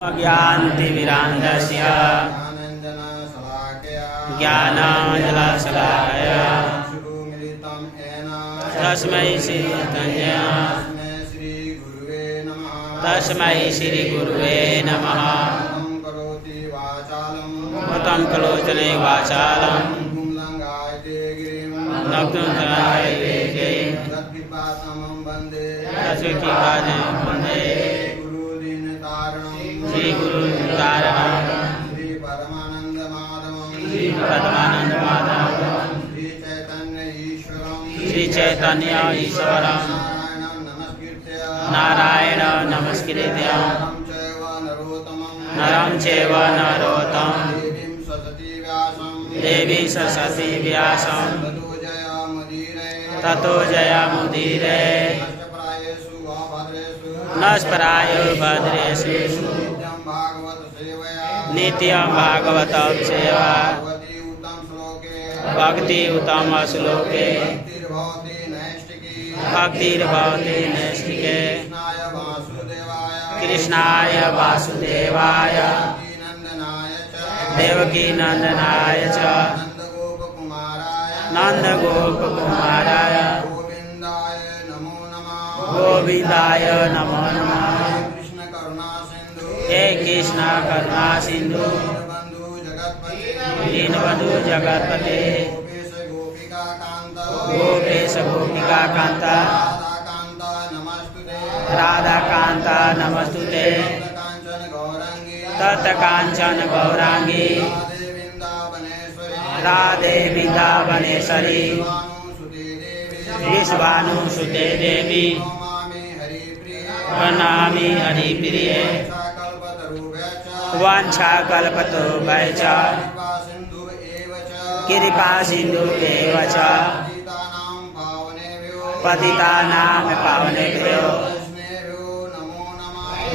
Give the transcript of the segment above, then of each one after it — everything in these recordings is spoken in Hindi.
अज्ञानतिमिरान्धस्य ज्ञानाञ्जनशलाकया तस्मै श्रीगुरुवे नमः। मतं कलोचने वाचालं वन्दे श्री गुरु श्री परमानंद माधव श्री चैतन्य ईश्वरम नारायण नमस्कृत्य नरं चैव नरोत्तमं देवी सरस्वती व्यासं ततो जयमुदीरये नष्टप्रायो भद्रेषु नित्यं भागवत सेवा भक्ति उत्तम श्लोके भक्तिर्भवति नैष्ठिके कृष्णाय वासुदेवाय देवकी नंदनाय च नंदगोपकुमाराय गोविंदाय नमो नमः। हे कृष्ण करुणा सिंधु दीनबंधु जगतपते गोपेश गोपिका कांता राधा कांता नमस्तुते तत कांचन गौरांगी राधे वृंदावनेश्वरी विश्वानुसुते देवी प्रणामी हरिप्रिये वाञ्छाकल्पतरुभ्यश्च कृपा सिन्धु एव च पतितानां पावनेभ्यो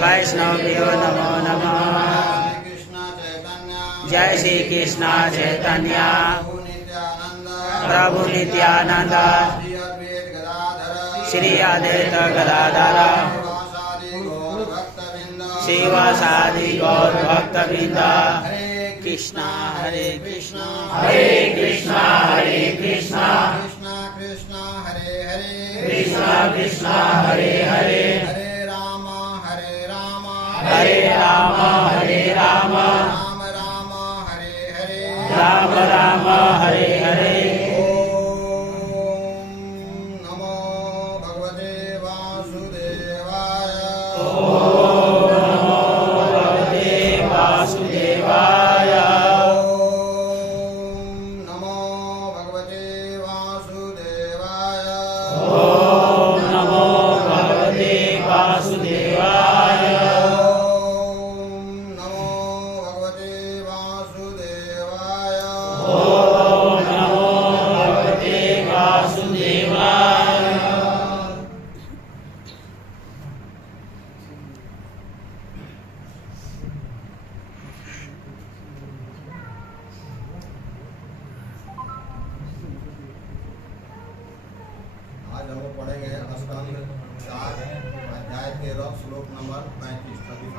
वैष्णवेभ्यो नमो नमः। जय श्री कृष्ण चैतन्य प्रभु नित्यानंद श्री अद्वैत गदाधर शिवासादि गौर भक्तवृंद। कृष्णा हरे कृष्णा कृष्णा कृष्णा हरे हरे कृष्णा कृष्णा हरे हरे हरे राम हरे राम हरे राम हरे हरे राम राम हरे हरे। आज हम लोग पढ़ेंगे स्कंद 4 अध्याय 13 श्लोक नंबर 35।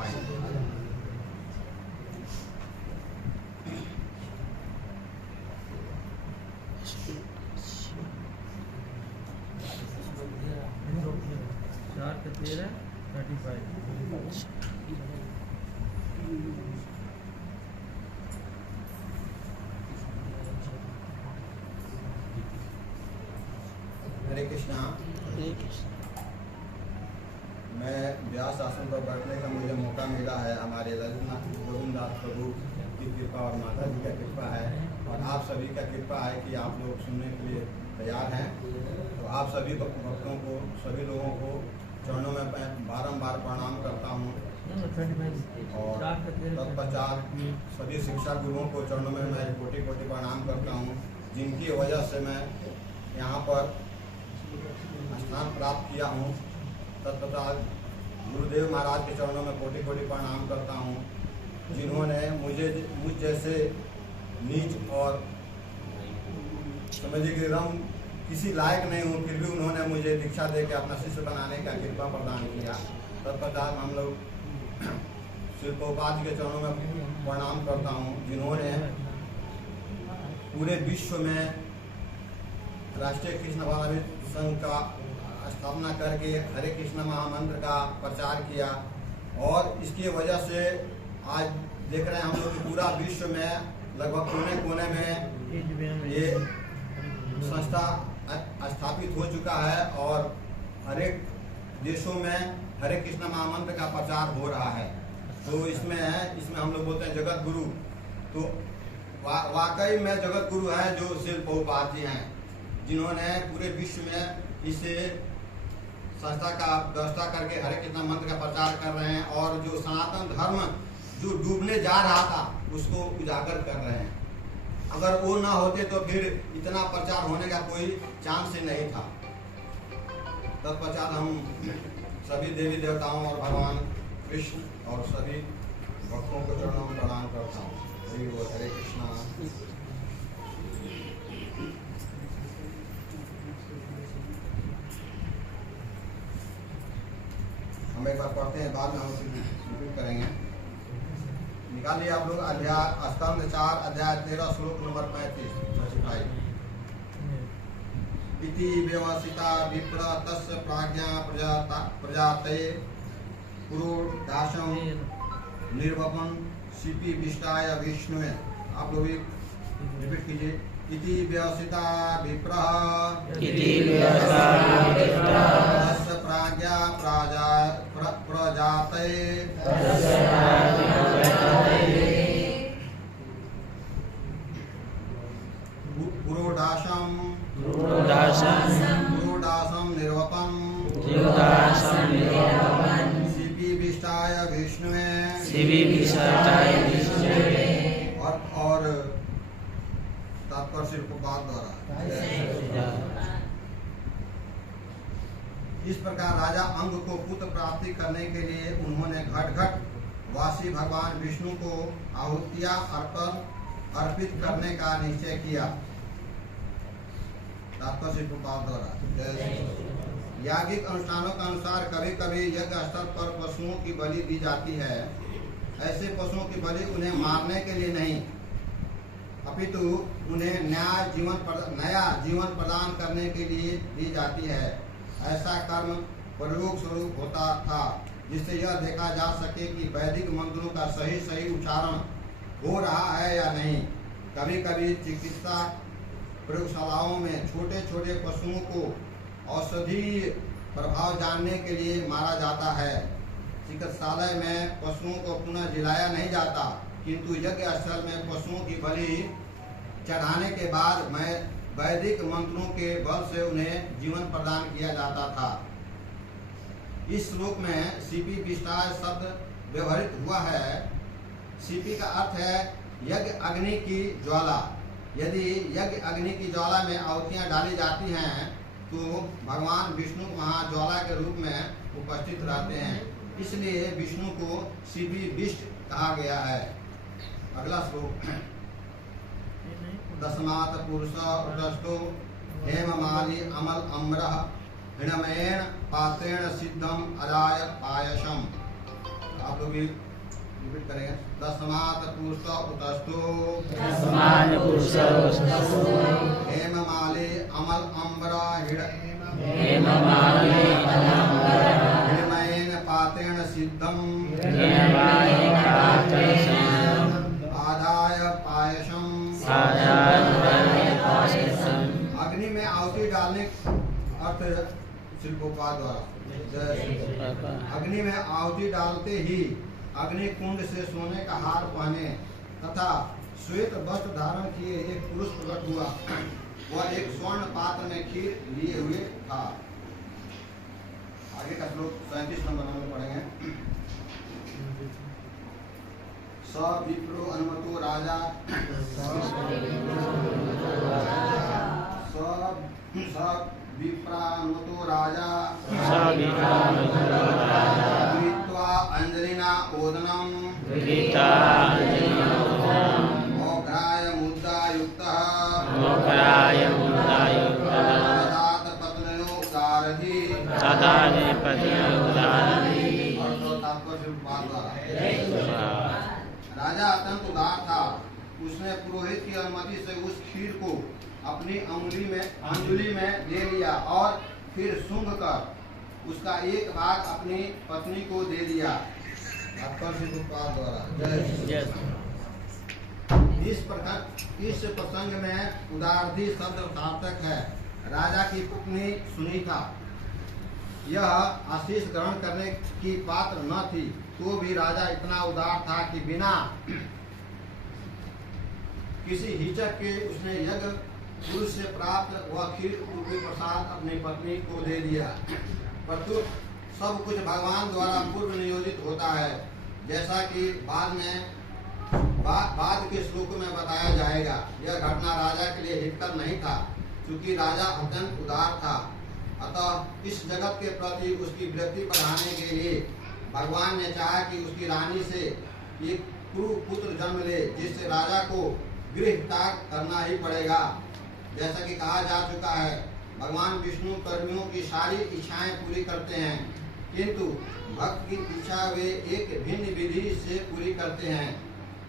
हरे कृष्णा। मैं व्यास आसन पर बैठने का मुझे मौका मिला है। हमारे ललितनाथ गोविंददास प्रभु की कृपा और माता जी का कृपा है और आप सभी का कृपा है कि आप लोग सुनने के लिए तैयार हैं। तो आप सभी भक्तों को, सभी लोगों को चरणों में बारंबार प्रणाम करता हूँ और तत्पश्चात सभी शिक्षा गुरुओं को चरणों में मैं कोटि कोटि प्रणाम करता हूँ, जिनकी वजह से मैं यहाँ पर स्थान प्राप्त किया हूँ। तत्पश्चात गुरुदेव महाराज के चरणों में कोटि कोटि प्रणाम करता हूँ, जिन्होंने मुझ जैसे नीच और समझिए कि एकदम किसी लायक नहीं हूँ, फिर भी उन्होंने मुझे दीक्षा दे के अपना शिष्य बनाने का कृपा प्रदान किया। तत्पश्चात हम लोग श्री प्रभुपाद जी के चरणों में प्रणाम करता हूँ, जिन्होंने पूरे विश्व में राष्ट्रीय कृष्ण भावनामृत संघ का स्थापना करके हरे कृष्ण महामंत्र का प्रचार किया। और इसकी वजह से आज देख रहे हैं हम लोग कि पूरा विश्व में लगभग कोने कोने में ये संस्था स्थापित हो चुका है और हरेक देशों में हरे कृष्ण महामंत्र का प्रचार हो रहा है। तो इसमें हम लोग बोलते हैं जगत गुरु। तो वाकई में जगत गुरु है जो श्री प्रभुपाद जी हैं, जिन्होंने पूरे विश्व में इस संस्था का व्यवस्था करके हरे कृष्ण मंत्र का प्रचार कर रहे हैं और जो सनातन धर्म जो डूबने जा रहा था उसको उजागर कर रहे हैं। अगर वो ना होते तो फिर इतना प्रचार होने का कोई चांस ही नहीं था। तत्पश्चात हम सभी देवी देवताओं और भगवान कृष्ण और सभी भक्तों को चरणों में प्रणाम करता हूँ। हरे कृष्णा। हम एक बार पढ़ते हैं, बाद में हम रिपीट करेंगे। निकालिए आप लोग अध्याय स्कंद 4 अध्याय 13 श्लोक नंबर 35। इति व्यवसिता विप्र तस्य प्राज्ञा प्रजाते पुरोडाशं निर्वपन सीपी विष्टाय विष्णु में। आप लोग भी रिपीट कीजिए। इति व्यवसिता विप्रः तस्य प्राज्ञा प्रजाते पुरोडाशं निर्वपन सीपी विष्टाय विष्णुवे। और तात्पर्य श्री प्रभुपाद द्वारा। इस प्रकार राजा अंग को पुत्र प्राप्ति करने के लिए उन्होंने घट घट वासी भगवान विष्णु को आहुतियां अर्पित करने का निश्चय किया। तात्पर्य श्री प्रभुपाद द्वारा। याज्ञिक अनुष्ठानों के अनुसार कभी कभी यज्ञ स्थल पर पशुओं की बलि दी जाती है। ऐसे पशुओं की बलि उन्हें मारने के लिए नहीं, अपितु उन्हें नया जीवन प्रदान करने के लिए दी जाती है। ऐसा कर्म प्रयोग स्वरूप होता था, जिससे यह देखा जा सके कि वैदिक मंत्रों का सही उच्चारण हो रहा है या नहीं। कभी कभी चिकित्सा प्रयोगशालाओं में छोटे छोटे पशुओं को औषधीय प्रभाव जानने के लिए मारा जाता है। चिकित्सालय में पशुओं को पुनः जिलाया नहीं जाता, किंतु यज्ञ स्थल में पशुओं की बलि चढ़ाने के बाद वैदिक मंत्रों के बल से उन्हें जीवन प्रदान किया जाता था। इस श्लोक में सीपी विष्टाय शब्द व्यवहृत हुआ है। सीपी का अर्थ है यज्ञ अग्नि की ज्वाला। यदि यज्ञ अग्नि की ज्वाला में आहुतियां डाली जाती हैं तो भगवान विष्णु वहाँ ज्वाला के रूप में उपस्थित रहते हैं, इसलिए विष्णु को सीपी विष्ट कहा गया है। अगला श्लोक। दस्मात् पुरुष उदस्तो हेममाली अमल अम्रः हिणमयेन पात्रेण सिद्धम अराय पायसम। आप लोग भी रिपीट करेंगे। दस्मात् पुरुष उदस्तो हेममाली अमल अम्रः हिणमयेन पात्रेण सिद्धम आदाय पायसम। अग्नि में आहुति डालने अर्थ श्री प्रभुपाद द्वारा। अग्नि में आहुति डालते ही अग्नि कुंड से सोने का हार पहने तथा श्वेत वस्त्र धारण किए एक पुरुष प्रकट हुआ। वह एक स्वर्ण पात्र में खीर लिए हुए था। आगे का श्लोक 37 नंबर में पढ़ेंगे। स विप्रो अनुमतो राजा विप्रानुमतो राजा कृत्वा अंजलिना ओदनम मोघ्राय मुद्दायुक्तः ददात पत्न्यो उदारधि। अत्यंत उदार था। उसने पुरोहित की अनुमति से उस खीर को अपनी अंजुली में ले लिया और फिर सूंघ कर उसका एक भाग अपनी पत्नी को दे दिया। द्वारा इस प्रसंग में उदारधी शब्द सार्थक है। राजा की पत्नी सुनीता यह आशीष ग्रहण करने की पात्र न थी, तो भी राजा इतना उदार था कि बिना किसी हिचक के उसने यज्ञ पुरुष से प्राप्त वह खीर रूपी प्रसाद अपनी पत्नी को दे दिया। परंतु सब कुछ भगवान द्वारा पूर्व नियोजित होता है, जैसा कि बाद के श्लोक में बताया जाएगा। यह घटना राजा के लिए हितकर नहीं था, क्योंकि राजा अत्यंत उदार था। अतः इस जगत के प्रति उसकी वृत्ति बढ़ाने के लिए भगवान ने चाहा कि उसकी रानी से एक पुत्र जन्म ले, जिससे राजा को गृह त्याग करना ही पड़ेगा। जैसा कि कहा जा चुका है, भगवान विष्णु कर्मियों की सारी इच्छाएं पूरी करते हैं, किंतु भक्त की इच्छा वे एक भिन्न विधि से पूरी करते हैं,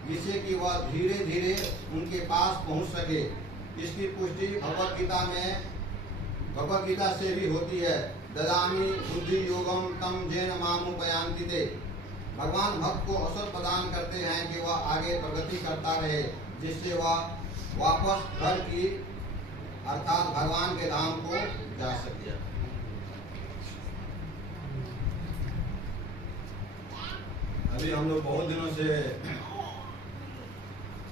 जिससे कि वह धीरे धीरे उनके पास पहुंच सके। इसकी पुष्टि भगवत गीता से भी होती है। ददामि बुद्धि योगम तम जेन मामुपयांति ते। भगवान भक्त को अवसर प्रदान करते हैं कि वह आगे प्रगति करता रहे, जिससे वह वापस घर की अर्थात भगवान के धाम को जा सके। अभी हम लोग बहुत दिनों से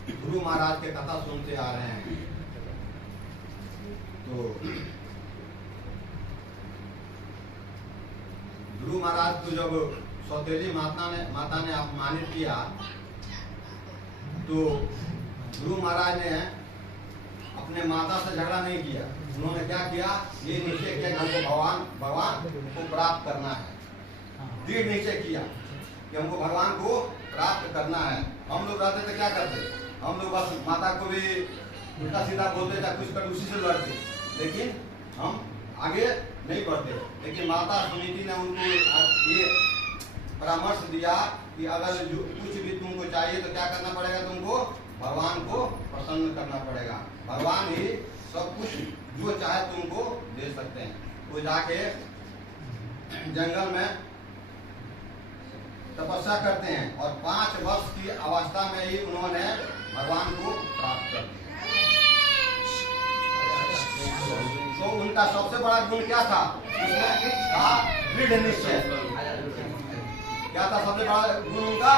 गुरु महाराज के कथा सुनते आ रहे हैं। तो गुरु महाराज को जब सौतेली माता ने अपमानित किया, तो गुरु महाराज ने अपने माता से झगड़ा नहीं किया। उन्होंने क्या किया, ये निश्चय किया कि हमको भगवान को प्राप्त करना है। दृढ़ निश्चय किया कि हमको भगवान को प्राप्त करना है। हम लोग रहते तो क्या करते, हम लोग बस माता को भी उल्टा सीधा बोलते थे, कुछ कर उसी से लड़ते, लेकिन हम आगे नहीं बढ़ते। लेकिन माता सुनीति ने उनको ये परामर्श दिया कि अगर कुछ भी तुमको चाहिए तो क्या करना पड़ेगा, तुमको भगवान को प्रसन्न करना पड़ेगा। भगवान ही सब कुछ जो चाहे तुमको दे सकते हैं। वो जाके जंगल में तपस्या करते हैं और 5 वर्ष की अवस्था में ही उन्होंने भगवान को प्राप्त कर दिया। तो उनका सबसे बड़ा गुण क्या था, उसमें था दृढ़ निश्चय। क्या था सबसे बड़ा गुण उनका?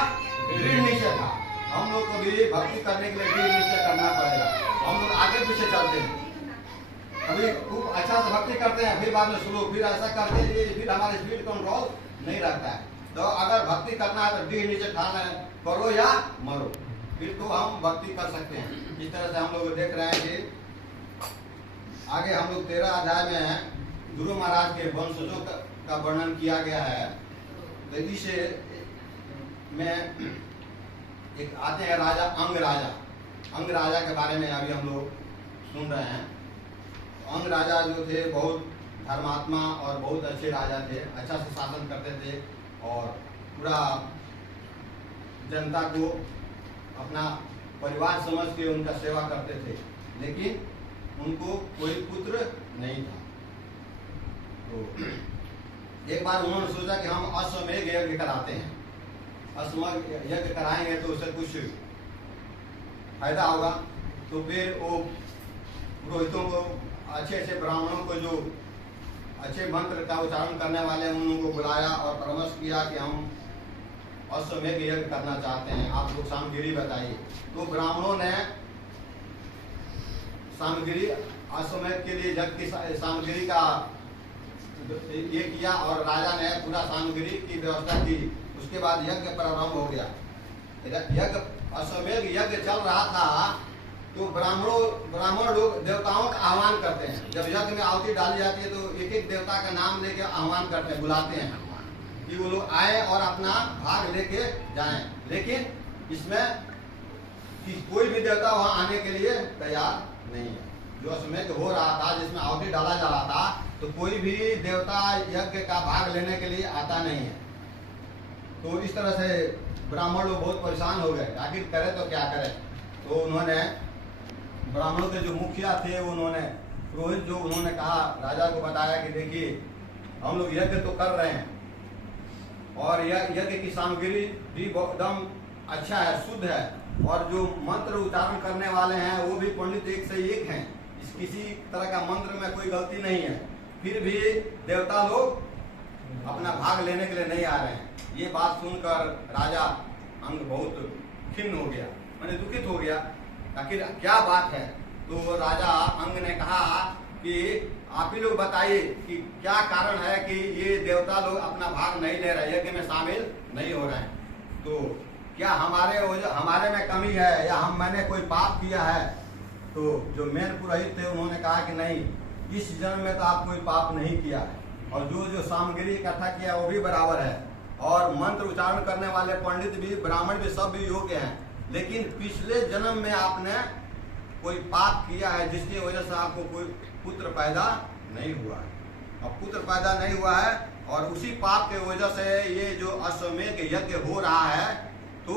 दृढ़ निश्चय था। हम लोग को भी भक्ति करने के लिए दृढ़ निश्चय करना पड़ेगा। हम लोग आगे पीछे चलते हैं, कभी खूब अच्छा से भक्ति करते हैं, फिर बाद में स्लो, फिर ऐसा करते हैं, फिर हमारे स्पीड कंट्रोल नहीं रहता है। तो अगर भक्ति करना है तो दृढ़ निश्चय ठाना है, करो या मरो, फिर तो हम भक्ति कर सकते हैं। इस तरह से हम लोग देख रहे हैं कि आगे हम लोग 13 अध्याय में गुरु महाराज के वंशजों का वर्णन किया गया है। तो इस में एक आते हैं राजा अंग राजा के बारे में अभी हम लोग सुन रहे हैं। अंग राजा जो थे बहुत धर्मात्मा और बहुत अच्छे राजा थे, अच्छा से शासन करते थे और पूरा जनता को अपना परिवार समझ के उनका सेवा करते थे, लेकिन उनको कोई पुत्र नहीं था। तो एक बार उन्होंने सोचा कि हम अश्वमेध यज्ञ कराते हैं, अश्वमेध यज्ञ कराएंगे तो उससे कुछ फायदा होगा। तो फिर वो पुरोहितों को, अच्छे अच्छे ब्राह्मणों को जो अच्छे मंत्र का उच्चारण करने वाले उनको बुलाया और परामर्श किया कि हम अश्वमेध यज्ञ करना चाहते हैं, आप लोग सामग्री बताइए। तो ब्राह्मणों ने सामग्री अश्वमेध के लिए यज्ञ की सामग्री का ये किया और राजा ने पूरा सामग्री की व्यवस्था की। उसके बाद यज्ञ प्रारंभ हो गया। यज्ञ अश्वमेध यज्ञ चल रहा था, तो ब्राह्मण लोग देवताओं का आह्वान करते हैं। जब यज्ञ में आहुति डाली जाती है तो एक एक देवता का नाम लेके आह्वान करते हैं, बुलाते हैं कि वो लोग आए और अपना भाग लेके जाएं। लेकिन इसमें कि कोई भी देवता वहां आने के लिए तैयार नहीं है। जो अश्वमेध हो रहा था, जिसमें आहुति डाला जा रहा था, तो कोई भी देवता यज्ञ का भाग लेने के लिए आता नहीं है। तो इस तरह से ब्राह्मण लोग बहुत परेशान हो गए, आखिर करें तो क्या करें। तो उन्होंने ब्राह्मणों के जो मुखिया थे उन्होंने पुरोहित जो उन्होंने कहा, राजा को बताया कि देखिए हम लोग यज्ञ तो कर रहे हैं और यह यज्ञ की सामग्री भी एकदम अच्छा है, शुद्ध है, और जो मंत्र उच्चारण करने वाले हैं वो भी पंडित एक से एक हैं, किसी तरह का मंत्र में कोई गलती नहीं है, फिर भी देवता लोग अपना भाग लेने के लिए नहीं आ रहे हैं। ये बात सुनकर राजा अंग बहुत खिन्न हो गया, मैंने दुखित हो गया, आखिर क्या बात है। तो राजा अंग ने कहा कि आप ही लोग बताइए कि क्या कारण है कि ये देवता लोग अपना भाग नहीं ले रहे, यज्ञ में शामिल नहीं हो रहे हैं। तो क्या हमारे में कमी है या मैंने कोई पाप किया है। तो जो मेन पुरोहित थे उन्होंने कहा कि नहीं, इस जन्म में तो आप कोई पाप नहीं किया है, और जो सामग्री इकट्ठा किया वो भी बराबर है, और मंत्र उच्चारण करने वाले पंडित भी, ब्राह्मण भी, सब भी योग्य हैं, लेकिन पिछले जन्म में आपने कोई पाप किया है जिसकी वजह से आपको कोई पुत्र पैदा नहीं हुआ है। अब पुत्र पैदा नहीं हुआ है और उसी पाप के वजह से ये जो अश्वमेध यज्ञ हो रहा है, तो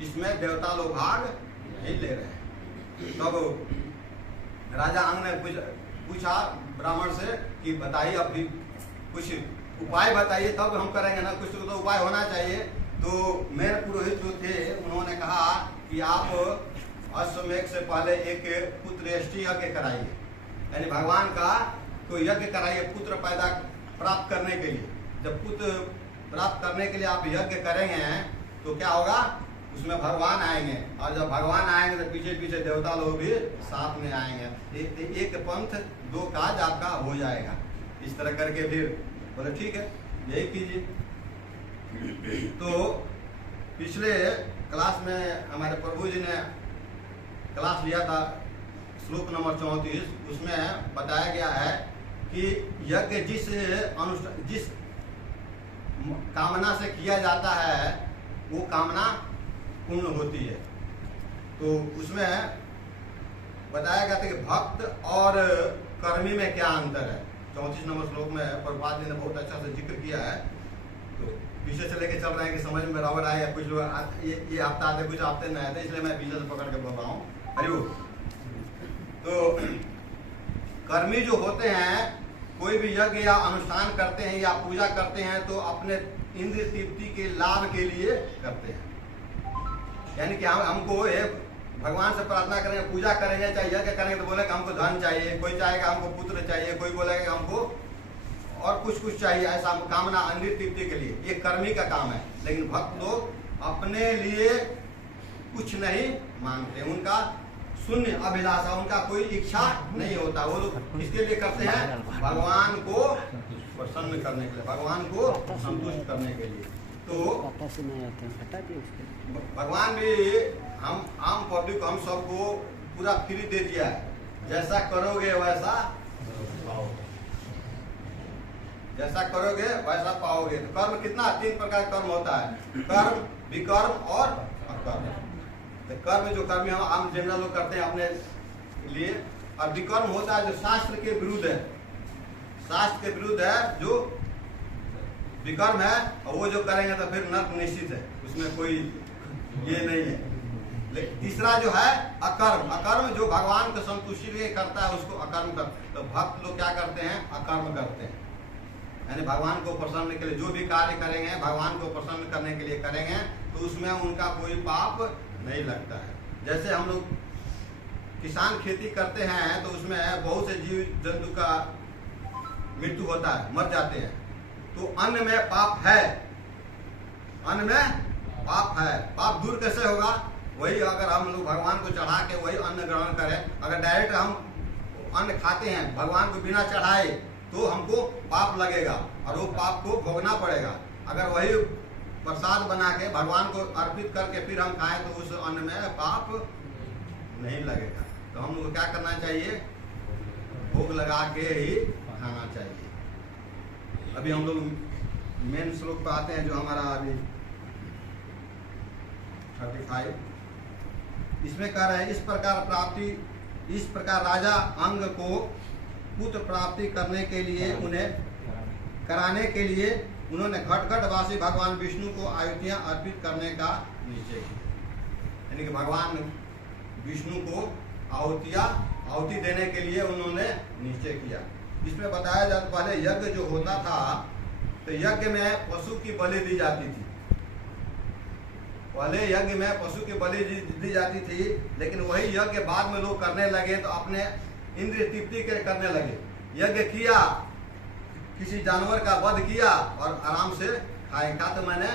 इसमें देवता लोग भाग नहीं ले रहे हैं। तब राजा अंग ने पूछा ब्राह्मण से कि बताइए, अब भी कुछ उपाय बताइए तब हम करेंगे ना, कुछ तो उपाय होना चाहिए। तो मेरे पुरोहित जो थे उन्होंने कहा कि आप अश्वमेध से पहले एक पुत्रेष्टि यज्ञ कराइए, यानी भगवान का कोई यज्ञ कराइए पुत्र पैदा प्राप्त करने के लिए। जब पुत्र प्राप्त करने के लिए आप यज्ञ करेंगे तो क्या होगा, उसमें भगवान आएंगे, और जब भगवान आएंगे तो पीछे पीछे देवता लोग भी साथ में आएंगे, एक पंथ दो काज आपका हो जाएगा। इस तरह करके फिर बोले ठीक है यही कीजिए। तो पिछले क्लास में हमारे प्रभु जी ने क्लास लिया था, श्लोक नंबर 34, उसमें बताया गया है कि यज्ञ जिस कामना से किया जाता है वो कामना पूर्ण होती है। तो उसमें बताया गया था कि भक्त और कर्मी में क्या अंतर है। 34 नंबर श्लोक में प्रभुपाद जी ने बहुत अच्छा से जिक्र किया है। तो पीछे से लेके चल रहे हैं कि समझ में बराबर आए, या कुछ लोग ये हफ्ता आते कुछ हफ्ते नहीं आते, इसलिए मैं पीछे से पकड़ के बोल रहा हूँ। हरिओम। तो कर्मी जो होते हैं, कोई भी यज्ञ या अनुष्ठान करते हैं या पूजा करते हैं तो अपने इंद्रिय तृप्ति के लाभ के लिए करते हैं, यानी कि हमको भगवान से प्रार्थना करेंगे, पूजा करेंगे, चाहे यज्ञ करेंगे तो बोलेगा हमको धन चाहिए, कोई चाहेगा हमको पुत्र चाहिए, कोई बोलेगा हमको और कुछ चाहिए, ऐसा कामना इंद्रिय तृप्ति के लिए, ये कर्मी का काम है। लेकिन भक्त लोग अपने लिए कुछ नहीं मांगते, उनका शून्य अभिलाषा, उनका कोई इच्छा नहीं होता। वो लोग इसके लिए करते हैं भगवान को प्रसन्न करने के लिए, भगवान को संतुष्ट करने के लिए। तो भगवान भी हम आम पब्लिक हम सबको पूरा फ्री दे दिया है, जैसा करोगे वैसा पाओगे, जैसा करोगे वैसा पाओगे। तो कर्म कितना, 3 प्रकार का कर्म होता है, कर्म, विकर्म और अकर्म। तो कर्म जो कर्मी हम आम जनरल लोग करते हैं अपने लिए, और विकर्म होता है जो शास्त्र के विरुद्ध है, शास्त्र के विरुद्ध है जो विकर्म है, और वो जो करेंगे तो फिर नर्क निश्चित है, उसमें कोई ये नहीं है। लेकिन तीसरा जो है अकर्म, अकर्म जो भगवान को संतुष्टि के लिए करता है उसको अकर्म करते। तो भक्त लोग क्या करते हैं, अकर्म करते हैं, यानी भगवान को प्रसन्न के लिए जो भी कार्य करेंगे भगवान को प्रसन्न करने के लिए करेंगे, तो उसमें उनका कोई पाप नहीं लगता है। जैसे हम लोग किसान खेती करते हैं तो उसमें बहुत से जीव जंतु का मृत्यु होता है, मर जाते हैं, तो अन्न में पाप है, अन्न में पाप है। पाप दूर कैसे होगा, वही अगर हम लोग भगवान को चढ़ा के वही अन्न ग्रहण करें, अगर डायरेक्ट हम अन्न खाते हैं भगवान को बिना चढ़ाए तो हमको पाप लगेगा और वो पाप को भोगना पड़ेगा। अगर वही प्रसाद बना के भगवान को अर्पित करके फिर हम खाएं तो उस अन्न में पाप नहीं लगेगा। तो हम लोग क्या करना चाहिए, भोग लगा के ही खाना चाहिए। अभी हम लोग मेन श्लोक पे आते हैं जो हमारा अभी 35, इसमें कह रहे हैं इस प्रकार राजा अंग को पुत्र प्राप्ति करने के लिए, उन्हें कराने के लिए उन्होंने घटघटवासी भगवान विष्णु को आहुतियां अर्पित करने का निश्चय किया। यानी कि भगवान विष्णु को आहुति देने के लिए उन्होंने निश्चय किया। इसमें बताया जाता, पहले यज्ञ जो होता था तो यज्ञ में पशु की बलि दी जाती थी। पहले यज्ञ में पशु की बलि दी जाती थी, लेकिन वही यज्ञ बाद में लोग करने लगे तो अपने इंद्रिय तृप्ति के करने लगे। यज्ञ किया, किसी जानवर का वध किया और आराम से खाएगा तो मैंने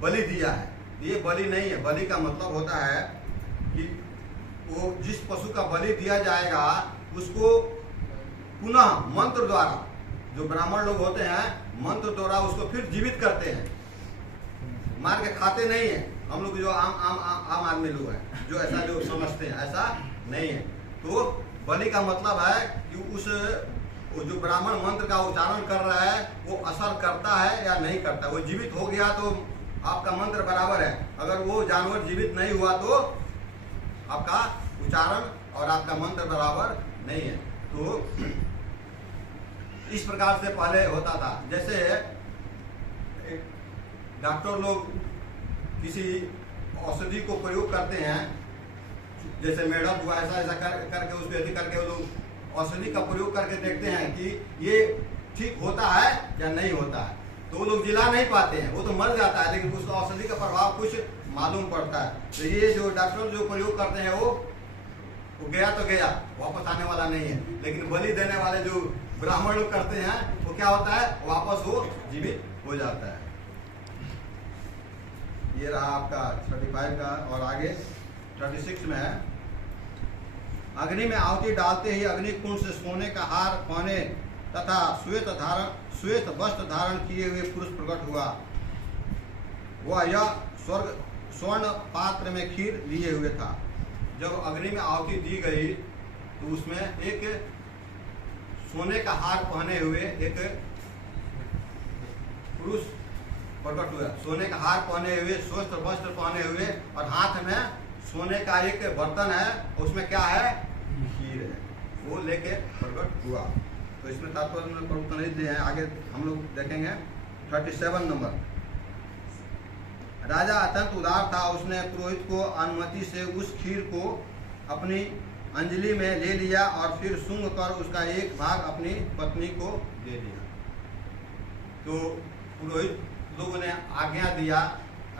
बलि दिया है। ये बलि नहीं है। बलि का मतलब होता है कि वो जिस पशु का बलि दिया जाएगा उसको पुनः मंत्र द्वारा, जो ब्राह्मण लोग होते हैं मंत्र द्वारा उसको फिर जीवित करते हैं, मार के खाते नहीं है। हम लोग जो आम आदमी लोग हैं जो ऐसा जो समझते हैं, ऐसा नहीं है। तो बलि का मतलब है कि उस जो ब्राह्मण मंत्र का उच्चारण कर रहा है वो असर करता है या नहीं करता। वो जीवित हो गया तो आपका मंत्र बराबर है, अगर वो जानवर जीवित नहीं हुआ तो आपका उच्चारण और आपका मंत्र बराबर नहीं है। तो इस प्रकार से पहले होता था। जैसे डॉक्टर लोग किसी औषधि को प्रयोग करते हैं, जैसे मेढक हुआ, ऐसा करके उसको ऐसे करके वो लोग औषधि का प्रयोग करके देखते हैं कि ये ठीक होता है या नहीं होता है। तो वो लोग जिला नहीं पाते हैं, वो तो मर जाता है, लेकिन उसका औषधि का प्रभाव कुछ मालूम पड़ता है। तो ये जो डॉक्टर जो प्रयोग करते हैं वो गया तो गया, वापस आने वाला नहीं है। लेकिन बलि देने वाले जो ब्राह्मण लोग करते हैं वो क्या होता है, वापस वो जीवित हो जाता है। ये रहा आपका 35 का। और आगे 36 में है, अग्नि में आहुति डालते ही अग्नि कुंड से सोने का हार पहने तथा श्वेत वस्त्र धारण किए हुए पुरुष प्रकट हुआ। वह यह स्वर्ण पात्र में खीर लिए हुए था। जब अग्नि में आहुति दी गई तो उसमें एक सोने का हार पहने हुए एक पुरुष प्रकट हुआ। सोने का हार पहने हुए, स्वस्थ वस्त्र पहने हुए और हाथ में सोने का एक बर्तन है, उसमें क्या है, खीर है, वो लेके प्रकट हुआ। तो इसमें तात्पर्य में प्रभुत्व नहीं दिए हैं। आगे हम लोग देखेंगे 37 नंबर। राजा अत्यंत उदार था, उसने पुरोहित को अनुमति से उस खीर को अपनी अंजलि में ले लिया और फिर सूंघ कर उसका एक भाग अपनी पत्नी को दे दिया। तो पुरोहित लोगों ने आज्ञा दिया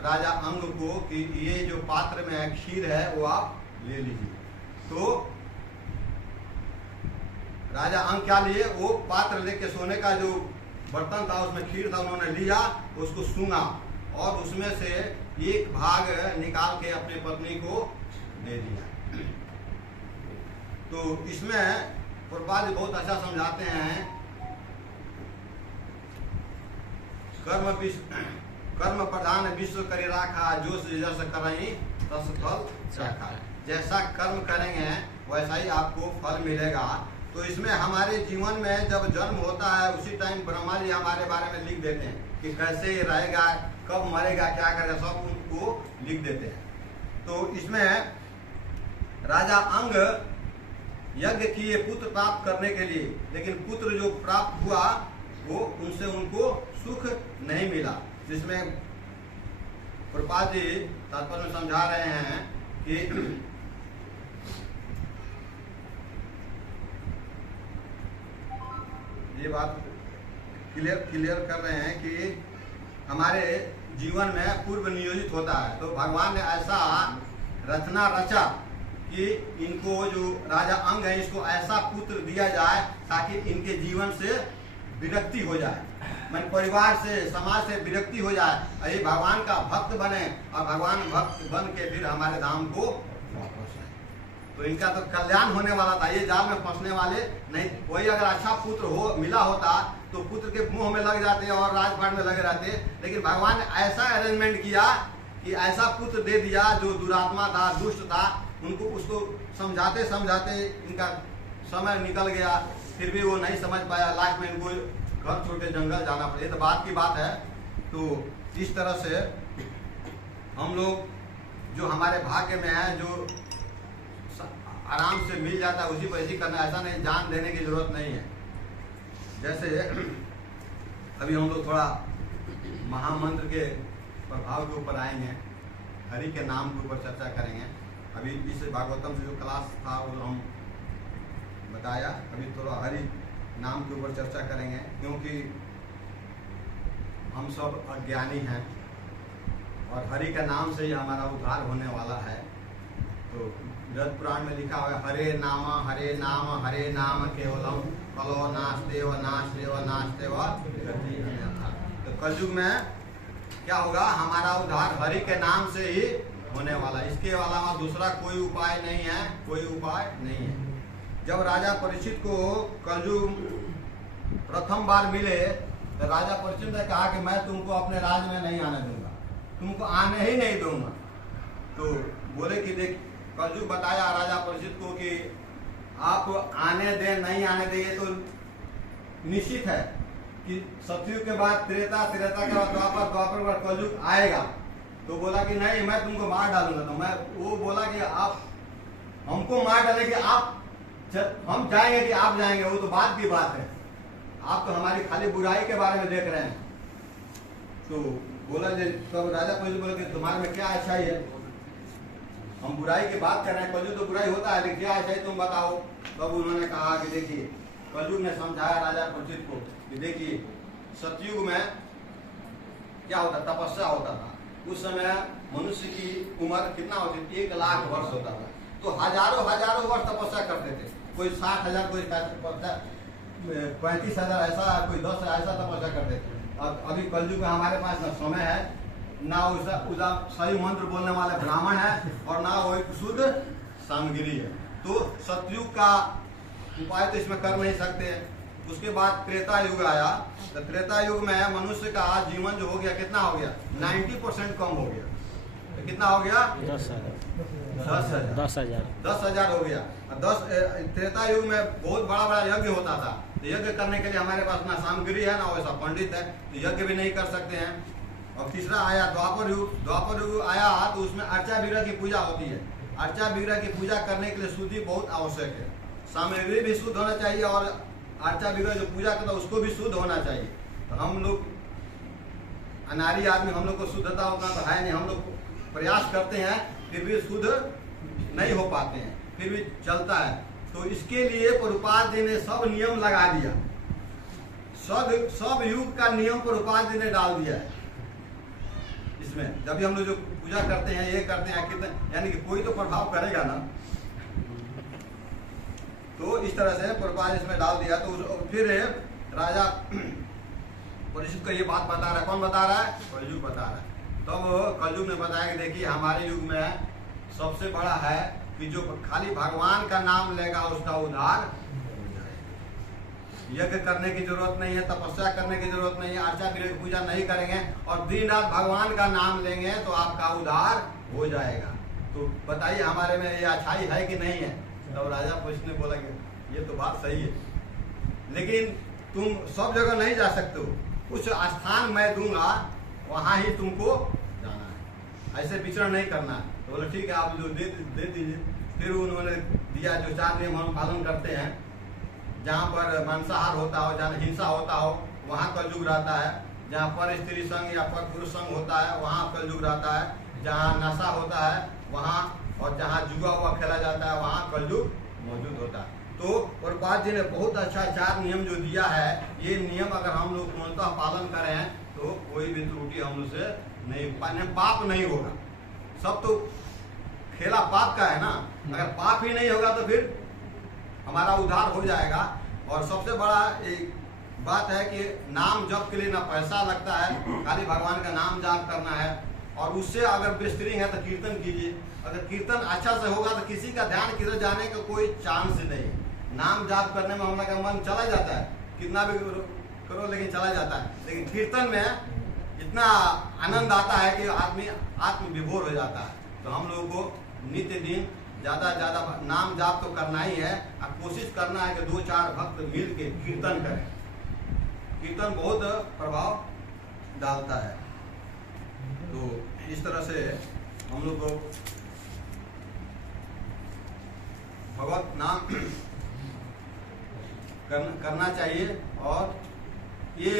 राजा अंग को कि ये जो पात्र में खीर है वो आप ले लीजिए। तो राजा अंग क्या लिए, वो पात्र लेके, सोने का जो बर्तन था उसमें खीर था, उन्होंने लिया, उसको सूंघा और उसमें से एक भाग निकाल के अपनी पत्नी को दे दिया। तो इसमें प्रभुपाद जी बहुत अच्छा समझाते हैं, कर्म प्रधान विश्व करी राखा, जो जैसा करही तस फल चाखा। जैसा कर्म करेंगे वैसा ही आपको फल मिलेगा। तो इसमें हमारे जीवन में जब जन्म होता है उसी टाइम ब्रह्मा जी हमारे बारे में लिख देते हैं कि कैसे रहेगा, कब मरेगा, क्या करेगा, सब उनको लिख देते हैं। तो इसमें राजा अंग यज्ञ किए पुत्र प्राप्त करने के लिए, लेकिन पुत्र जो प्राप्त हुआ वो उनसे उनको सुख नहीं मिला। जिसमें प्रभुपाद जी तात्पर्य में समझा रहे हैं कि ये बात क्लियर कर रहे हैं कि हमारे जीवन में पूर्व नियोजित होता है। तो भगवान ने ऐसा रचना रचा कि इनको जो राजा अंग है इसको ऐसा पुत्र दिया जाए ताकि इनके जीवन से विरक्ति हो जाए, मन परिवार से, समाज से विरक्ति हो जाए, ये भगवान का भक्त बने और भगवान भक्त बन के फिर हमारे धाम को वापस आए। तो इनका तो कल्याण होने वाला था, ये जाल में फंसने वाले नहीं। वही अगर अच्छा पुत्र हो मिला होता तो पुत्र के मुंह में लग जाते और राजपाट में लगे रहते। लेकिन भगवान ने ऐसा अरेंजमेंट किया कि ऐसा पुत्र दे दिया जो दुरात्मा था, दुष्ट था, उनको उसको समझाते समझाते इनका समय निकल गया, फिर भी वो नहीं समझ पाया। लास्ट में इनको घर छोड़ के जंगल जाना पड़े। तो बात की बात है। तो इस तरह से हम लोग जो हमारे भाग्य में है, जो आराम से मिल जाता है उसी पर ऐसी करना, ऐसा नहीं जान देने की जरूरत नहीं है। जैसे अभी हम लोग थोड़ा महामंत्र के प्रभाव के ऊपर आएंगे, हरि के नाम के ऊपर चर्चा करेंगे। अभी इस भागवतम से जो क्लास था वो हम बताया, अभी थोड़ा हरि नाम के ऊपर चर्चा करेंगे, क्योंकि हम सब अज्ञानी हैं और हरि का नाम से ही हमारा उद्धार होने वाला है। तो रथ पुराण में लिखा हुआ है, हरे नाम केवलम कलो नास्तेव नास्तेव नास्तेव गति अन्यथा। तो कलयुग में क्या होगा, हमारा उद्धार हरि के नाम से ही होने वाला है। इसके अलावा दूसरा कोई उपाय नहीं है, कोई उपाय नहीं है। जब राजा परीक्षित को कलयुग प्रथम बार मिले तो राजा परीक्षित ने कहा कि मैं तुमको अपने राज में नहीं आने दूंगा, तुमको आने ही नहीं दूंगा। तो बोले कि देख, कलयुग बताया राजा परीक्षित को कि आप आने दे नहीं आने देंगे तो निश्चित है कि सतयुग के बाद त्रेता, त्रेता के बाद द्वापर, द्वापर के बाद कलयुग आएगा। तो बोला कि नहीं, मैं तुमको मार डालूंगा। तो मैं वो बोला कि आप हमको मार डालेंगे, आप हम जाएंगे कि आप जाएंगे, वो तो बात की बात है। आप तो हमारी खाली बुराई के बारे में देख रहे हैं। तो बोला तब राजा परीक्षित बोले कि तुम्हारे में क्या अच्छाई है, हम बुराई की बात कर रहे हैं, कलयुग तो बुराई होता है, लेकिन क्या अच्छाई तुम बताओ। तब उन्होंने कहा कि देखिए, कलयुग ने समझाया राजा परीक्षित को कि देखिए, सतयुग में क्या होता, तपस्या होता था। उस समय मनुष्य की उम्र कितना होती थी, 1 लाख वर्ष होता था। तो हजारों हजारों वर्ष तपस्या करते थे। कोई 60,000, कोई 35,000 ऐसा, कोई 10,000 ऐसा तपस्या करते थे। अब अभी कलयुग में हमारे पास ना समय है, ना उसका सही मंत्र बोलने वाले ब्राह्मण है, और ना वो शुद्ध सामग्री है। तो सतयुग का उपाय तो इसमें कर नहीं सकते। उसके बाद त्रेता युग आया। तो त्रेता युग में मनुष्य का जीवन जो हो गया, कितना हो गया, 90% कम हो गया। तो कितना हो गया, 10,000 हो गया। 10 त्रेता युग में बहुत बड़ा बड़ा यज्ञ होता था। तो यज्ञ करने के लिए हमारे पास ना सामग्री है, ना वैसा पंडित है, तो यज्ञ भी नहीं कर सकते हैं। और तीसरा आया द्वापर युग। द्वापर युग आया तो उसमें अर्चा विग्रह की पूजा होती है। अर्चा विग्रह की पूजा करने के लिए शुद्धि बहुत आवश्यक है। सामग्री भी शुद्ध होना चाहिए और अर्चा विग्रह जो पूजा करता है उसको भी शुद्ध होना चाहिए। तो हम लोग अनारी आदमी, हम लोग को शुद्धता उतना तो है नहीं, हम लोग प्रयास करते हैं फिर भी शुद्ध नहीं हो पाते हैं, फिर भी चलता है। तो इसके लिए प्रभुपाद जी ने सब नियम लगा दिया, सब युग का नियम प्रभुपाद जी ने डाल दिया है इसमें। जब भी हम लोग जो पूजा करते हैं, ये करते हैं, कितने यानी कि कोई तो प्रभाव करेगा ना। तो इस तरह से प्रभुपाद इसमें डाल दिया। तो फिर राजा परीक्षित को ये बात बता रहा है। कौन बता रहा है, कलयुग बता रहा है। तब कलयुग ने बताया कि देखिए, हमारे युग में सबसे बड़ा है कि जो खाली भगवान का नाम लेगा उसका उद्धार। यज्ञ करने की जरूरत नहीं है, तपस्या करने की जरूरत नहीं है, अर्चा विग्रह की पूजा नहीं करेंगे और दिन रात भगवान का नाम लेंगे तो आपका उद्धार हो जाएगा। तो बताइए हमारे में ये अच्छाई है कि नहीं है। तब राजा परीक्षित ने बोला कि ये तो बात सही है, लेकिन तुम सब जगह नहीं जा सकते हो, कुछ स्थान मैं दूंगा, वहां ही तुमको जाना है, ऐसे विचरण नहीं करना है। तो बोले ठीक है, आप जो दे दीजिए। फिर उन्होंने दिया जो 4 नियम हम पालन करते हैं। जहाँ पर मांसाहार होता हो, जहाँ हिंसा होता हो, वहाँ कलयुग रहता है। जहाँ पर स्त्री संग या पर पुरुष संग होता है, वहाँ कलयुग रहता है। जहाँ नशा होता है वहाँ, और जहाँ जुआ हुआ खेला जाता है वहाँ कलयुग मौजूद होता है। तो प्रभुपाद जी ने बहुत अच्छा 4 नियम जो दिया है, ये नियम अगर हम लोग पूर्णतः पालन करें तो कोई भी त्रुटि हम लोग से नहीं, पाप नहीं होगा। सब तो खेला पाप का है ना। अगर पाप ही नहीं होगा तो फिर हमारा उद्धार हो जाएगा। और सबसे बड़ा एक बात है कि नाम जप के लिए ना पैसा लगता है, खाली भगवान का नाम जाप करना है। और उससे अगर बेहतरीन है तो कीर्तन कीजिए। अगर कीर्तन अच्छा से होगा तो किसी का ध्यान किधर जाने का कोई चांस ही नहीं। नाम जाप करने में हम लोग का मन चला जाता है, कितना भी करो लेकिन चला जाता है। लेकिन कीर्तन में इतना आनंद आता है कि आदमी आत्म विभोर हो जाता है। तो हम लोगों को नित्य दिन ज़्यादा ज़्यादा नाम जाप तो करना ही है, और कोशिश करना है कि 2-4 भक्त मिल के कीर्तन करें। कीर्तन बहुत प्रभाव डालता है। तो इस तरह से हम लोग को भगवत नाम करना चाहिए। और ये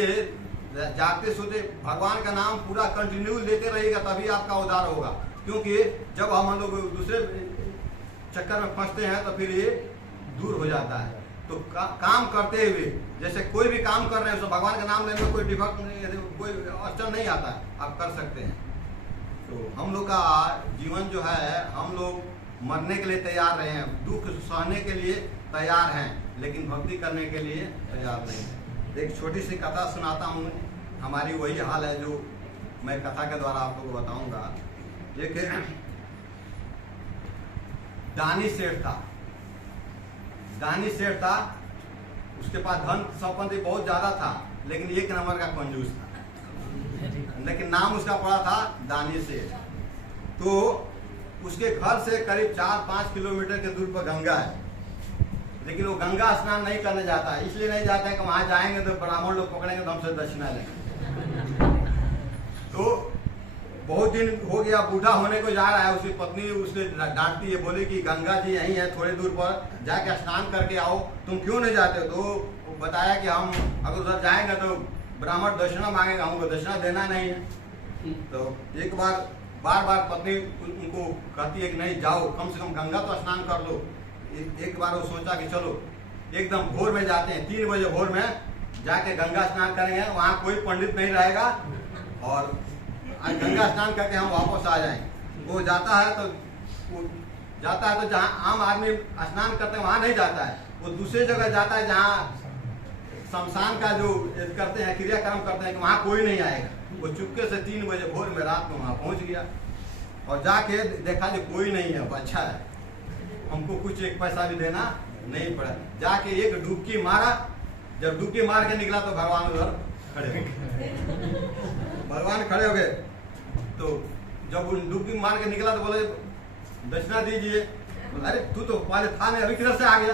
जागते सोते भगवान का नाम पूरा कंटिन्यू लेते रहिएगा, तभी आपका उद्धार होगा। क्योंकि जब हम लोग दूसरे चक्कर में फंसते हैं तो फिर ये दूर हो जाता है। तो काम करते हुए, जैसे कोई भी काम कर रहे हैं, उसमें भगवान का नाम लेने में कोई डिफॉल्ट नहीं, कोई अड़चन नहीं आता है, आप कर सकते हैं। तो हम लोग का जीवन जो है, हम लोग मरने के लिए तैयार रहे हैं, दुख सहने के लिए तैयार हैं, लेकिन भक्ति करने के लिए तैयार नहीं। एक छोटी सी कथा सुनाता हूँ, हमारी वही हाल है जो मैं कथा के द्वारा आप लोगों को बताऊंगा। एक दानी सेठ था, दानी सेठ था, उसके पास धन संपत्ति बहुत ज्यादा था, लेकिन एक नंबर का कंजूस था, लेकिन नाम उसका पड़ा था दानी सेठ। तो उसके घर से करीब 4-5 किलोमीटर के दूर पर गंगा है, लेकिन वो गंगा स्नान नहीं करने जाता है। इसलिए नहीं जाता है कि वहां जाएंगे तो ब्राह्मण लोग पकड़ेंगे तो हमसे दक्षिणा लेंगे। तो बहुत दिन हो गया, बूढ़ा होने को जा रहा है, उसकी पत्नी उसने डांटती है, बोली कि गंगा जी यहीं है, थोड़े दूर पर जाके स्नान करके आओ, तुम क्यों नहीं जाते हो? तो बताया कि हम अगर उधर जाएंगे तो ब्राह्मण दक्षिणा मांगेगा, हमको दक्षिणा देना नहीं है। तो एक बार बार बार पत्नी उनको कहती है कि नहीं जाओ, कम से कम गंगा तो स्नान कर लो। एक बार वो सोचा कि चलो एकदम भोर में जाते हैं, 3 बजे भोर में जाके गंगा स्नान करेंगे, वहाँ कोई पंडित नहीं रहेगा और गंगा स्नान करके हम वापस आ जाएंगे। वो जाता है तो जहाँ आम आदमी स्नान करते हैं वहाँ नहीं जाता है, वो दूसरी जगह जाता है जहाँ शमशान का जो करते हैं, क्रियाक्रम करते हैं, कि वहाँ कोई नहीं आएगा। वो चुपके से 3 बजे भोर में रात में वहाँ पहुँच गया और जाके देखा जो कोई नहीं है। अच्छा है, हमको कुछ 1 पैसा भी देना नहीं पड़ा। जाके एक डुबकी मारा, जब डुबकी मार के निकला तो भगवान उधर खड़े हो गए। भगवान खड़े हो गए, तो जब उन डुबकी मार के निकला तो बोले दक्षिणा दीजिए। अरे तू तो पहले था नहीं, अभी किधर से आ गया?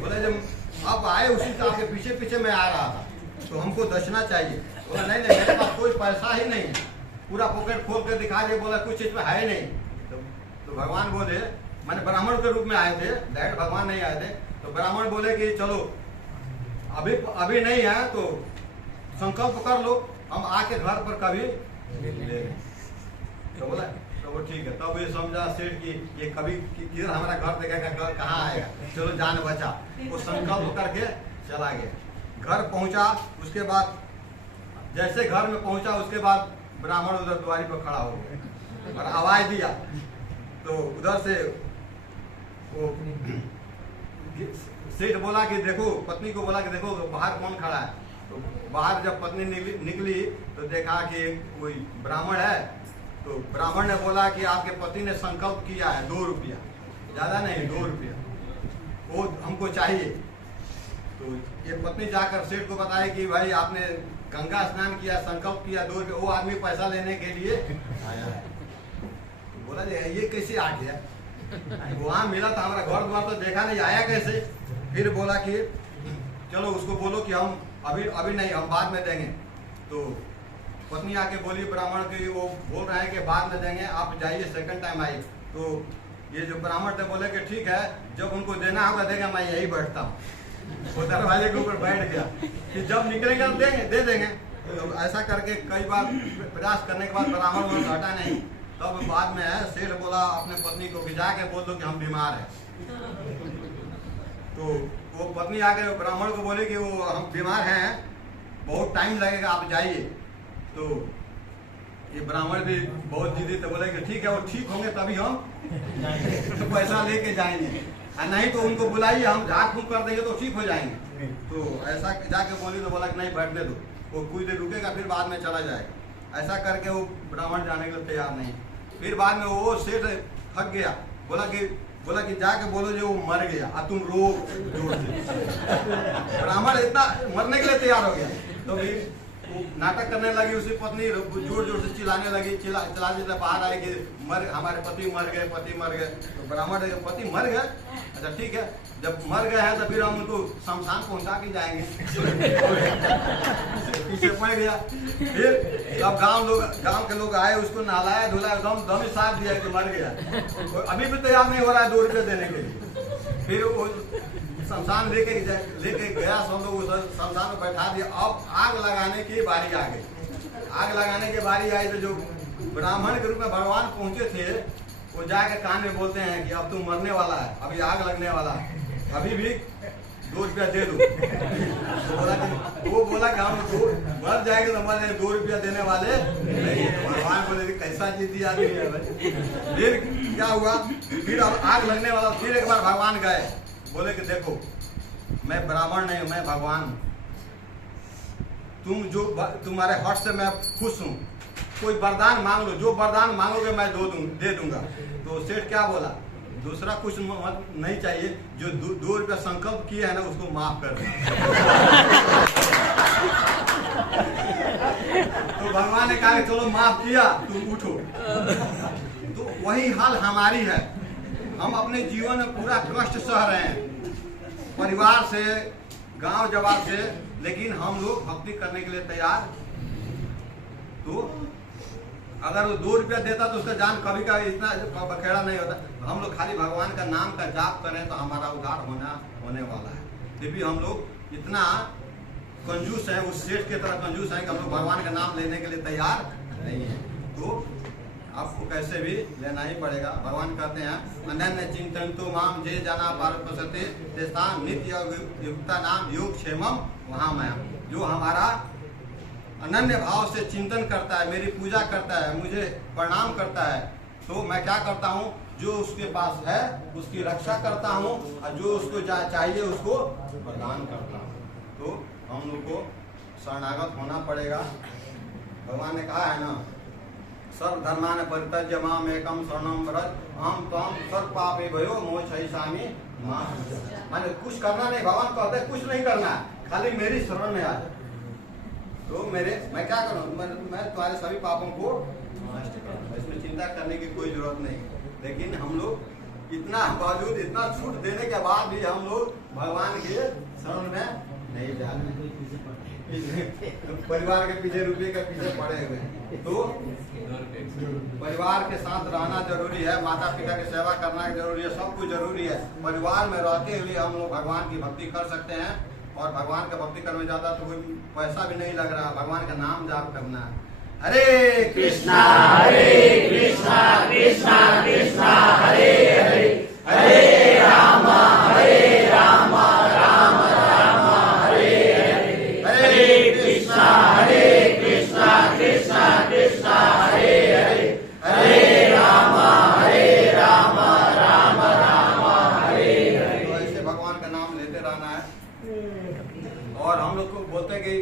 बोले जब आप आए उसी से आपके पीछे पीछे मैं आ रहा था, तो हमको दक्षिणा चाहिए। बोला नहीं नहीं, मेरे पास कोई पैसा ही नहीं है। पूरा पॉकेट खोल कर दिखा दिया, बोला कुछ इसमें है नहीं। तो भगवान बोले, मैंने ब्राह्मण के रूप में आए थे, डायरेक्ट भगवान नहीं आए थे। तो ब्राह्मण बोले कि चलो अभी नहीं है तो संकल्प कर लो, हम आके घर पर कभी ले। तो बोला तो वो ठीक है। तब ये समझा सेठ की ये कभी किधर हमारा घर देखेगा, कहाँ आएगा, चलो जान बचा। वो संकल्प करके चला गया, घर पहुंचा। उसके बाद जैसे घर में पहुंचा, उसके बाद ब्राह्मण उधर द्वारी पर खड़ा हो गया और आवाज दिया। तो उधर से वो सेठ बोला कि देखो, पत्नी को बोला कि देखो बाहर कौन खड़ा है। तो बाहर जब पत्नी निकली तो देखा कि कोई ब्राह्मण है। तो ब्राह्मण ने बोला कि आपके पति ने संकल्प किया है 2 रुपया, ज्यादा नहीं 2 रुपया, वो हमको चाहिए। तो ये पत्नी जाकर सेठ को बताया कि भाई आपने गंगा स्नान किया, संकल्प किया 2 रुपये, वो आदमी पैसा लेने के लिए आया है। तो बोला ये कैसे आ गया? वहां मिला था, हमारा घर द्वार तो देखा नहीं, आया कैसे? फिर बोला कि चलो उसको बोलो कि हम अभी नहीं, हम बाद में देंगे। तो पत्नी आके बोली ब्राह्मण की, वो बोल रहे हैं कि बाद में देंगे, आप जाइए, सेकंड टाइम आइए। तो ये जो ब्राह्मण थे बोले कि ठीक है, जब उनको देना होगा देगा, मैं यही बैठता हूँ। वो दरवाजे के ऊपर बैठ गया कि जब निकलेंगे हम दे देंगे। तो ऐसा करके कई बार प्रयास करने के बाद ब्राह्मण वहां से हटा नहीं। तब बाद में है सेठ बोला अपने पत्नी को कि जाके बोल दो कि हम बीमार हैं। तो वो पत्नी आके ब्राह्मण को बोले कि वो हम बीमार हैं, बहुत टाइम लगेगा, आप जाइए। तो ये ब्राह्मण भी बहुत जिद्दी थे, बोले कि ठीक है, वो ठीक होंगे तभी हम तो पैसा लेके जाएंगे, नहीं तो उनको बुलाइए, हम झाड़ फूक कर देंगे तो ठीक हो जाएंगे। तो ऐसा जाके बोली तो बोला कि नहीं बैठने दो, वो कुछ देर रुकेगा फिर बाद में चला जाएगा। ऐसा करके वो ब्राह्मण जाने के लिए तैयार नहीं। फिर बाद में वो सेठ थक गया, बोला कि जाके बोलो जो वो मर गया, अब तुम रो जोर से। ब्राह्मण इतना मरने के लिए तैयार हो गया। तो भी वो नाटक करने लगी, उसकी पत्नी जोर जोर से चिल्लाने लगी, चिल्लाने से बाहर आए कि हमारे पति मर गए। तो ब्राह्मण पति मर गए, अच्छा ठीक है, जब मर गए हैं तो फिर हम उनको शमशान पहुंचा के जाएंगे। पीछे पड़ गया। फिर अब गांव के लोग आए, उसको नहलाया धुलाया, दम ही साथ दिया कि मर गया। तो अभी भी तैयार नहीं हो रहा है 2 रुपये देने के लिए। फिर वो शमशान लेके गया, सब लोग उस शमशान में बैठा दिया। अब आग लगाने की बारी आ गई। आग लगाने की बारी आई तो जो ब्राह्मण के रूप में भगवान पहुंचे थे, वो जाके कान में बोलते हैं कि अब तुम मरने वाला है, अभी आग लगने वाला है, अभी भी 2 रुपया दे दो। वो बोला कि हम तो मर जाएंगे तो मर जाएंगे, 2 रुपया देने वाले नहीं। भगवान बोले कैसा जीती आदमी है भाई। फिर क्या हुआ, फिर अब आग लगने वाला, फिर एक बार भगवान गए, बोले कि देखो मैं ब्राह्मण नहीं हूं, मैं भगवान हूं, तुम्हारे हट से मैं खुश हूँ, कोई वरदान मांग लो, जो वरदान मांगोगे मैं दे दूंगा। तो सेठ क्या बोला, दूसरा कुछ नहीं चाहिए, जो 2 रुपया संकल्प किए है ना उसको माफ कर दो। तो भगवान ने कहा कि चलो माफ किया, तुम उठो। तो वही हाल हमारी है। हम अपने जीवन में पूरा कष्ट सह रहे हैं, परिवार से, गांव जवाब से, लेकिन हम लोग भक्ति करने के लिए तैयार। तो अगर वो 2 रुपया देता तो उसका जान कभी का इतना बखेड़ा नहीं होता। हम लोग खाली भगवान का नाम का जाप करें तो हमारा उद्धार होने वाला है। फिर भी हम लोग इतना कंजूस हैं, उस सेठ की तरह कंजूस हैं कि हम लोग भगवान का नाम लेने के लिए तैयार नहीं है। तो आपको कैसे भी लेना ही पड़ेगा। भगवान कहते हैं अनन्य चिंतन तो माम जे जाना भारत पसते तेस्ता नित्य युक्ता नाम योग क्षेमम वहाँ मैं। जो हमारा अनन्य भाव से चिंतन करता है, मेरी पूजा करता है, मुझे प्रणाम करता है, तो मैं क्या करता हूँ, जो उसके पास है उसकी रक्षा करता हूँ और जो उसको चाहिए उसको प्रदान करता हूँ। तो हम लोग को शरणागत होना पड़ेगा। भगवान ने कहा है ना, सर्वधर्मान परित्यज्य माम एकम शरणम व्रज अहम त्वं सर्व पापे भयो मोक्षयिष्यामि मा। माने कुछ करना नहीं, भगवान कहते हैं कुछ नहीं करना है, खाली मेरी शरण में आ जाओ। तो मैं क्या करूँ, मैं तुम्हारे सभी पापों को नष्ट करूँ, इसमें चिंता करने की कोई जरूरत नहीं। लेकिन हम लोग इतना बावजूद, इतना छूट देने के बाद भी हम लोग भगवान के शरण में नहीं जा रहे, परिवार के पीछे, रुपये के पीछे पड़े हुए। तो परिवार के साथ रहना जरूरी है, माता पिता की सेवा करना जरूरी है, सब कुछ जरूरी है। परिवार में रहते हुए हम लोग भगवान की भक्ति कर सकते हैं। और भगवान का भक्ति करने जाता तो कोई पैसा भी नहीं लग रहा, भगवान का नाम जाप करना है। हरे कृष्णा कृष्णा कृष्णा